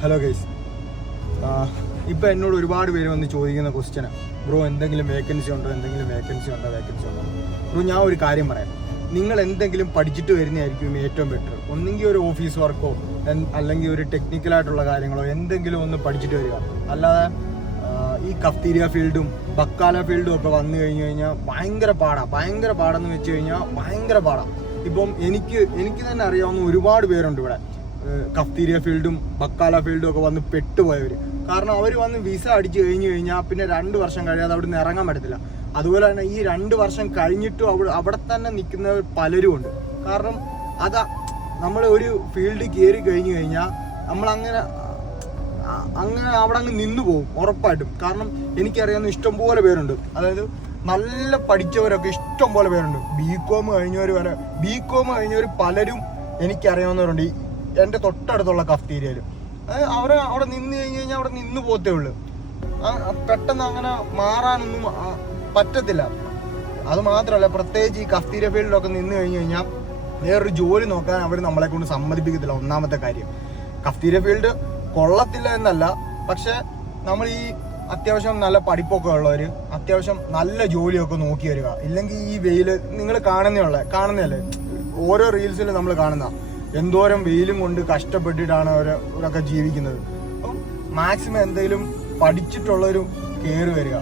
Hello guys, ഇപ്പോൾ എന്നോട് ഒരുപാട് പേര് വന്ന് ചോദിക്കുന്ന ക്വസ്റ്റ്യനാണ്, ബ്രോ എന്തെങ്കിലും വേക്കൻസി ഉണ്ടോ ബ്രോ. ഞാൻ ഒരു കാര്യം പറയാം, നിങ്ങൾ എന്തെങ്കിലും പഠിച്ചിട്ട് വരുന്നതായിരിക്കും ഏറ്റവും ബെറ്റർ. ഒന്നെങ്കിൽ ഒരു ഓഫീസ് വർക്കോ അല്ലെങ്കിൽ ഒരു ടെക്നിക്കലായിട്ടുള്ള കാര്യങ്ങളോ എന്തെങ്കിലും ഒന്ന് പഠിച്ചിട്ട് വരിക. അല്ലാതെ ഈ കഫ്തീരിയ ഫീൽഡും ബക്കാല ഫീൽഡും ഒക്കെ വന്നു കഴിഞ്ഞാൽ ഭയങ്കര പാടാന്ന് വെച്ച് കഴിഞ്ഞാൽ ഭയങ്കര പാടാണ്. ഇപ്പം എനിക്ക് തന്നെ അറിയാവുന്ന ഒരുപാട് പേരുണ്ട് ഇവിടെ കഫ്തീരിയ ഫീൽഡും ബക്കാല ഫീൽഡും ഒക്കെ വന്ന് പെട്ടുപോയവർ. കാരണം അവർ വന്ന് വിസ അടിച്ചു കഴിഞ്ഞാൽ പിന്നെ 2 വർഷം കഴിയാതെ അവിടെ നിന്ന് ഇറങ്ങാൻ പറ്റത്തില്ല. അതുപോലെ തന്നെ ഈ 2 വർഷം കഴിഞ്ഞിട്ടും അവിടെ തന്നെ നിൽക്കുന്നവർ പലരും ഉണ്ട്. കാരണം അതാ നമ്മൾ ഒരു ഫീൽഡ് കയറി കഴിഞ്ഞു കഴിഞ്ഞാൽ നമ്മളങ്ങനെ അവിടെ അങ്ങ് നിന്നു പോകും ഉറപ്പായിട്ടും. കാരണം എനിക്കറിയാവുന്ന ഇഷ്ടംപോലെ പേരുണ്ട്, അതായത് നല്ല പഠിച്ചവരൊക്കെ ഇഷ്ടംപോലെ പേരുണ്ട്. ബികോം കഴിഞ്ഞവർ പലരും എനിക്കറിയാവുന്നവരുണ്ട് എൻ്റെ തൊട്ടടുത്തുള്ള കഫ്തീരിയയിൽ. അവിടെ നിന്ന് കഴിഞ്ഞ് കഴിഞ്ഞാൽ അവിടെ നിന്ന് പോത്തേ ഉള്ളൂ. പെട്ടെന്ന് അങ്ങനെ മാറാനൊന്നും പറ്റത്തില്ല. അത് മാത്രമല്ല, പ്രത്യേകിച്ച് ഈ കഫ്തീരിയ ഫീൽഡിലൊക്കെ നിന്ന് കഴിഞ്ഞ് കഴിഞ്ഞാൽ വേറൊരു ജോലി നോക്കാൻ അവർ നമ്മളെ കൊണ്ട് സമ്മതിപ്പിക്കത്തില്ല. ഒന്നാമത്തെ കാര്യം, കഫ്തീരിയ ഫീൽഡ് കൊള്ളത്തില്ല എന്നല്ല, പക്ഷെ നമ്മൾ ഈ അത്യാവശ്യം നല്ല പഠിപ്പൊക്കെ ഉള്ളവർ അത്യാവശ്യം നല്ല ജോലിയൊക്കെ നോക്കി വരിക. ഇല്ലെങ്കിൽ ഈ വെയിൽ നിങ്ങൾ കാണുന്നതല്ലേ, ഓരോ റീൽസിൽ നമ്മൾ കാണുന്ന എന്തോരം വെയിലും കൊണ്ട് കഷ്ടപ്പെട്ടിട്ടാണ് അവരൊക്കെ ജീവിക്കുന്നത്. അപ്പം മാക്സിമം എന്തെങ്കിലും പഠിച്ചിട്ടുള്ളൊരു കയറി വരിക,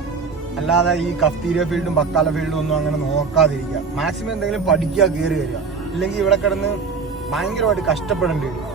അല്ലാതെ ഈ കഫ്തീരിയ ഫീൽഡും ബക്കാല ഫീൽഡും ഒന്നും അങ്ങനെ നോക്കാതിരിക്കുക. മാക്സിമം എന്തെങ്കിലും പഠിക്കുക, കയറി വരിക. ഇല്ലെങ്കിൽ ഇവിടെ കിടന്ന് ഭയങ്കരമായിട്ട് കഷ്ടപ്പെടേണ്ടി വരും.